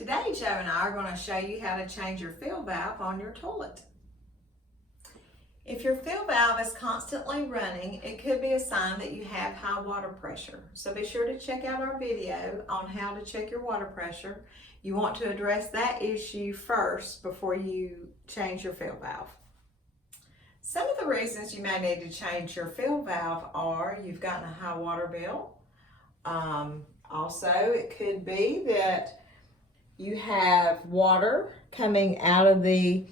Today, Joe and I are going to show you how to change your fill valve on your toilet. If your fill valve is constantly running, it could be a sign that you have high water pressure. So be sure to check out our video on how to check your water pressure. You want to address that issue first before you change your fill valve. Some of the reasons you may need to change your fill valve are you've gotten a high water bill. Also, it could be that you have water coming out of the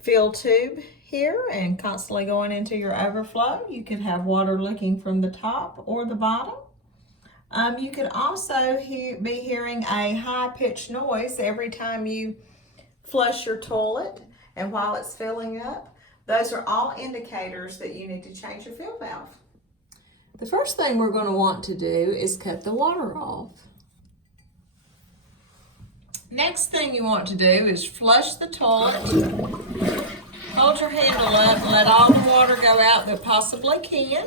fill tube here and constantly going into your overflow. You could have water leaking from the top or the bottom. You could also be hearing a high-pitched noise every time you flush your toilet and while it's filling up. Those are all indicators that you need to change your fill valve. The first thing we're going to want to do is cut the water off. Next thing you want to do is flush the toilet. Hold your handle up and let all the water go out that possibly can.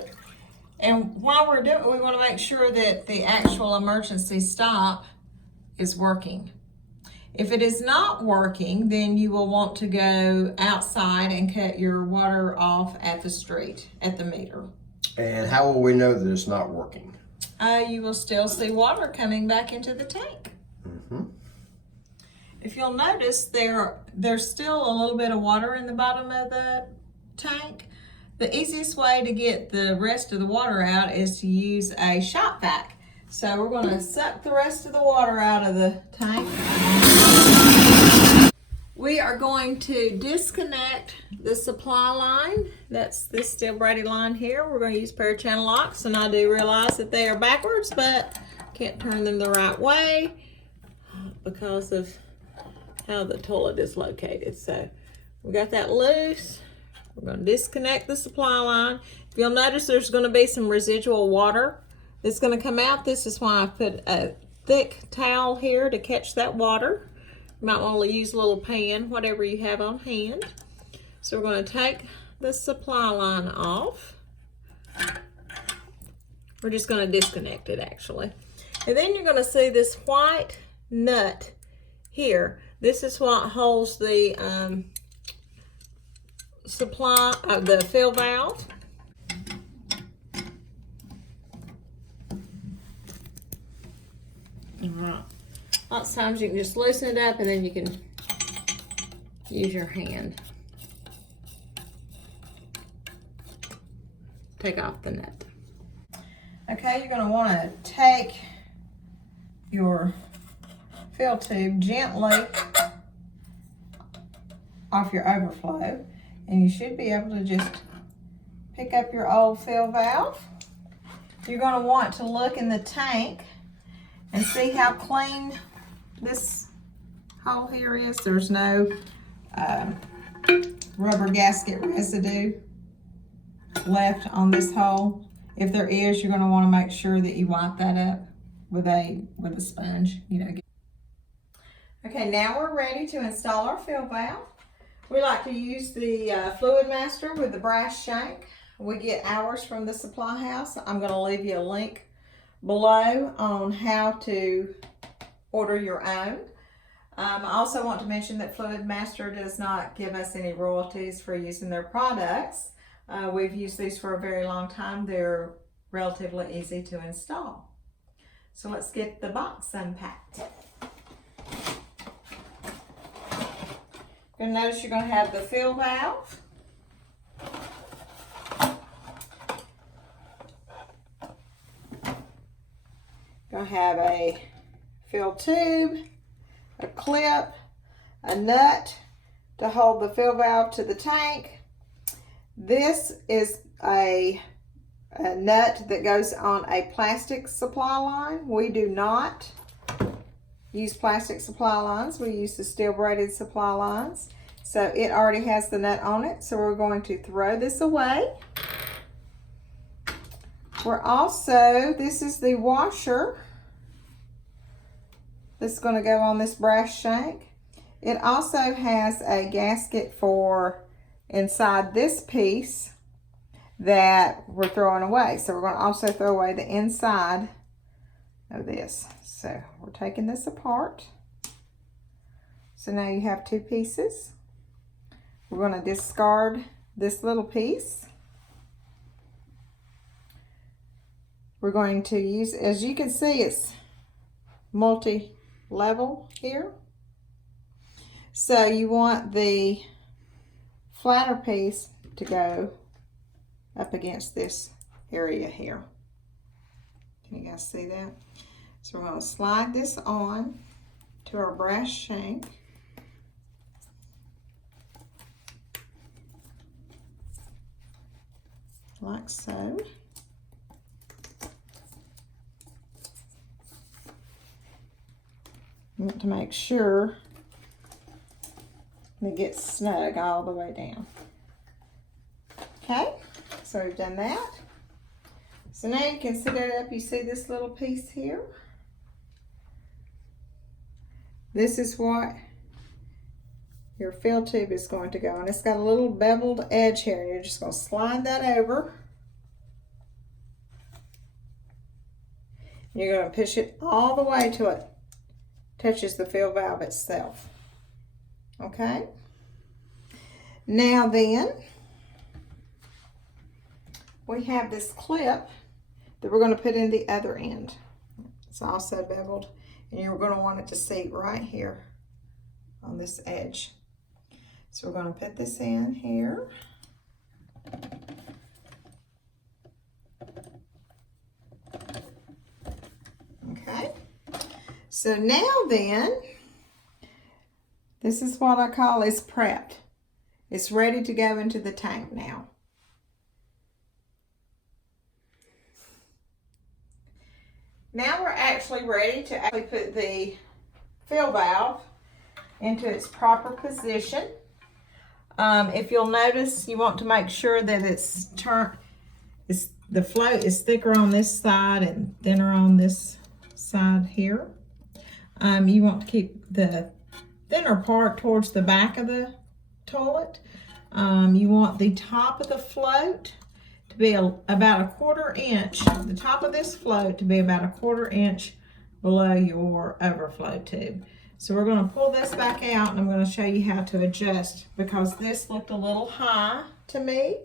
And while we're doing it, we want to make sure that the actual emergency stop is working. If it is not working, then you will want to go outside and cut your water off at the street, at the meter. And how will we know that it's not working? You will still see water coming back into the tank. If you'll notice, there's still a little bit of water in the bottom of the tank. The easiest way to get the rest of the water out is to use a shop vac. So we're going to suck the rest of the water out of the tank. We are going to disconnect the supply line. That's this steel braided line here. We're going to use pair of channel locks, and I do realize that they are backwards, but can't turn them the right way because of how the toilet is located. So we got that loose. We're going to disconnect the supply line. If you'll notice, there's going to be some residual water that's going to come out. This is why I put a thick towel here to catch that water. You might want to use a little pan, whatever you have on hand. So we're going to take the supply line off. We're just going to disconnect it actually. And then you're going to see this white nut here. This is what holds the the fill valve. All right. Lots of times you can just loosen it up and then you can use your hand. Take off the nut. Okay, you're going to want to take your fill tube gently off your overflow, and you should be able to just pick up your old fill valve. You're going to want to look in the tank and see how clean this hole here is. There's no rubber gasket residue left on this hole. If there is, you're going to want to make sure that you wipe that up with a sponge. Okay, now we're ready to install our fill valve. We like to use the Fluid Master with the brass shank. We get ours from the supply house. I'm going to leave you a link below on how to order your own. I also want to mention that Fluid Master does not give us any royalties for using their products. We've used these for a very long time. They're relatively easy to install. So let's get the box unpacked. You'll notice you're going to have the fill valve. Going to have a fill tube, a clip, a nut to hold the fill valve to the tank. This is a nut that goes on a plastic supply line. We do not use plastic supply lines. We use the steel braided supply lines. So it already has the nut on it. So we're going to throw this away. This is the washer that's going to go on this brass shank. It also has a gasket for inside this piece that we're throwing away. So we're going to also throw away the inside of this. So we're taking this apart. So now you have two pieces. We're going to discard this little piece. We're going to use, as you can see, it's multi-level here. So you want the flatter piece to go up against this area here. Can you guys see that? So we're going to slide this on to our brass shank. Like so. You want to make sure it gets snug all the way down. Okay, so we've done that. So now you can set it up. You see this little piece here? This is what your fill tube is going to go, and it's got a little beveled edge here. You're just going to slide that over. You're going to push it all the way till it touches the fill valve itself. Okay? Now then, we have this clip that we're going to put in the other end. It's also beveled, and you're going to want it to seat right here on this edge. So we're going to put this in here. Okay. So now then, this is what I call is prepped. It's ready to go into the tank now. Now we're actually ready to put the fill valve into its proper position. If you'll notice, you want to make sure that it's turned, the float is thicker on this side and thinner on this side here. You want to keep the thinner part towards the back of the toilet. You want the top of the float to be about a 1/4 inch, the top of this float to be about a 1/4 inch below your overflow tube. So we're going to pull this back out, and I'm going to show you how to adjust, because this looked a little high to me.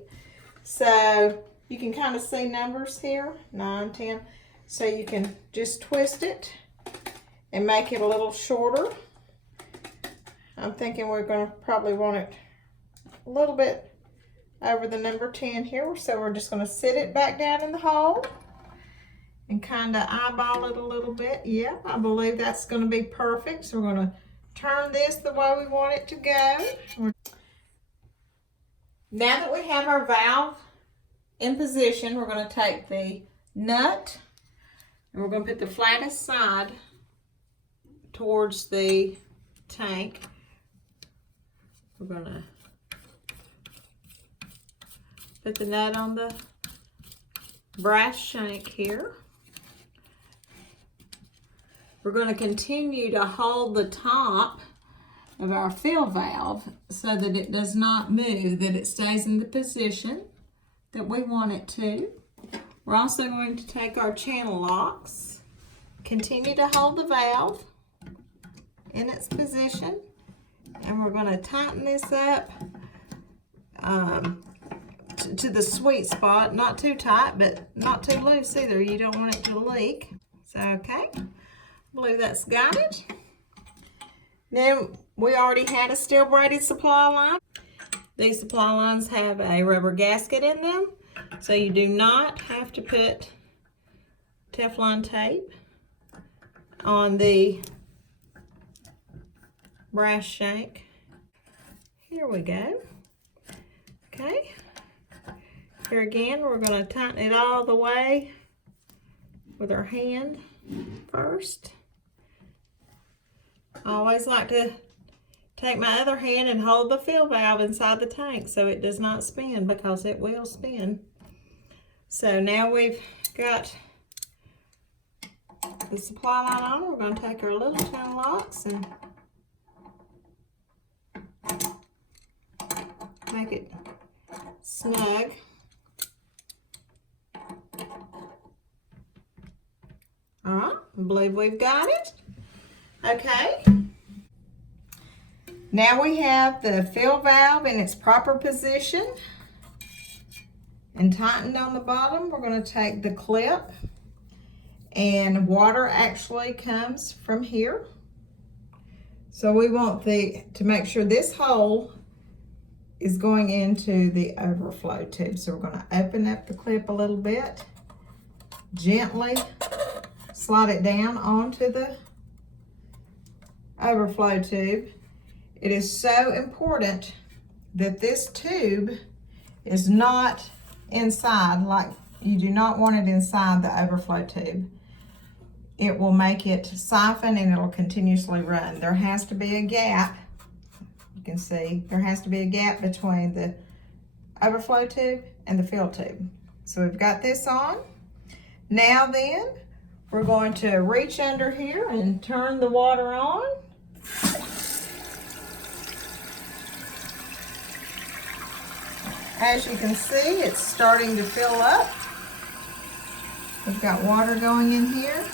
So you can kind of see numbers here, 9, 10. So you can just twist it and make it a little shorter. I'm thinking we're going to probably want it a little bit over the number 10 here. So we're just going to sit it back down in the hole and kind of eyeball it a little bit. Yeah, I believe that's going to be perfect. So we're going to turn this the way we want it to go. Now that we have our valve in position, we're going to take the nut and we're going to put the flattest side towards the tank. We're going to put the nut on the brass shank here. We're going to continue to hold the top of our fill valve so that it does not move, that it stays in the position that we want it to. We're also going to take our channel locks, continue to hold the valve in its position, and we're going to tighten this up to the sweet spot, not too tight but not too loose either. You don't want it to leak. So okay, I believe that's got it. Now we already had a steel braided supply line. These supply lines have a rubber gasket in them, so you do not have to put Teflon tape on the brass shank. Here we go. Okay. Here again, we're going to tighten it all the way with our hand first. I always like to take my other hand and hold the fill valve inside the tank so it does not spin, because it will spin. So now we've got the supply line on. We're going to take our little channel locks and make it snug. All right, I believe we've got it. Okay. Now we have the fill valve in its proper position and tightened on the bottom. We're going to take the clip, and water actually comes from here. So we want to make sure this hole is going into the overflow tube. So we're going to open up the clip a little bit, gently slide it down onto the overflow tube. It is so important that this tube is not inside, like you do not want it inside the overflow tube. It will make it siphon and it'll continuously run. There has to be a gap. You can see there has to be a gap between the overflow tube and the fill tube. So we've got this on. Now then, we're going to reach under here and turn the water on. As you can see, it's starting to fill up. We've got water going in here.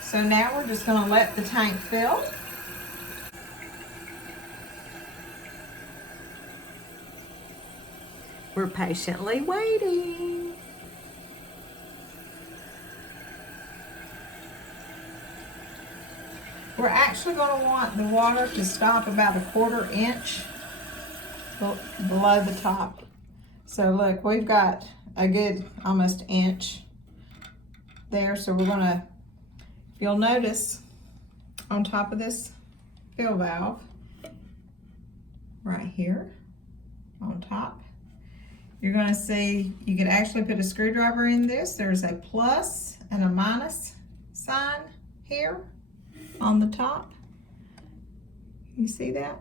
So now we're just going to let the tank fill. We're patiently waiting. We're actually going to want the water to stop about 1/4 inch below the top. So look, we've got a good almost inch there. So we're going to, if you'll notice on top of this fill valve, right here on top, you're going to see you could actually put a screwdriver in this. There's a plus and a minus sign here on the top. You see that?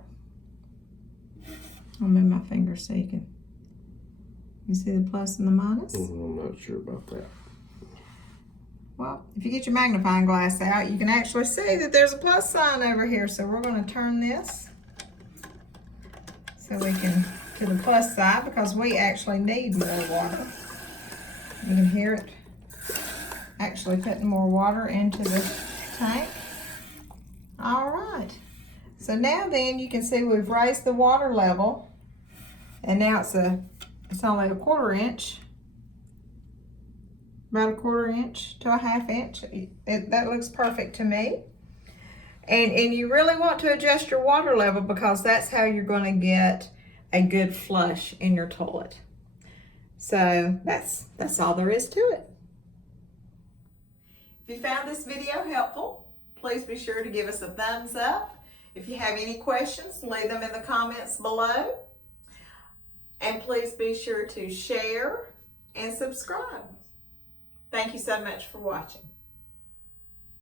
I'll move my finger so you can. You see the plus and the minus? I'm not sure about that. Well, if you get your magnifying glass out, you can actually see that there's a plus sign over here. So we're going to turn this so we can to the plus side, because we actually need more water. You can hear it actually putting more water into the tank. All right. So now then you can see we've raised the water level, and now it's only 1/4 inch. About 1/4 inch to 1/2 inch. That looks perfect to me. And you really want to adjust your water level, because that's how you're going to get a good flush in your toilet. So that's all there is to it. If you found this video helpful, please be sure to give us a thumbs up. If you have any questions, leave them in the comments below. And please be sure to share and subscribe. Thank you so much for watching.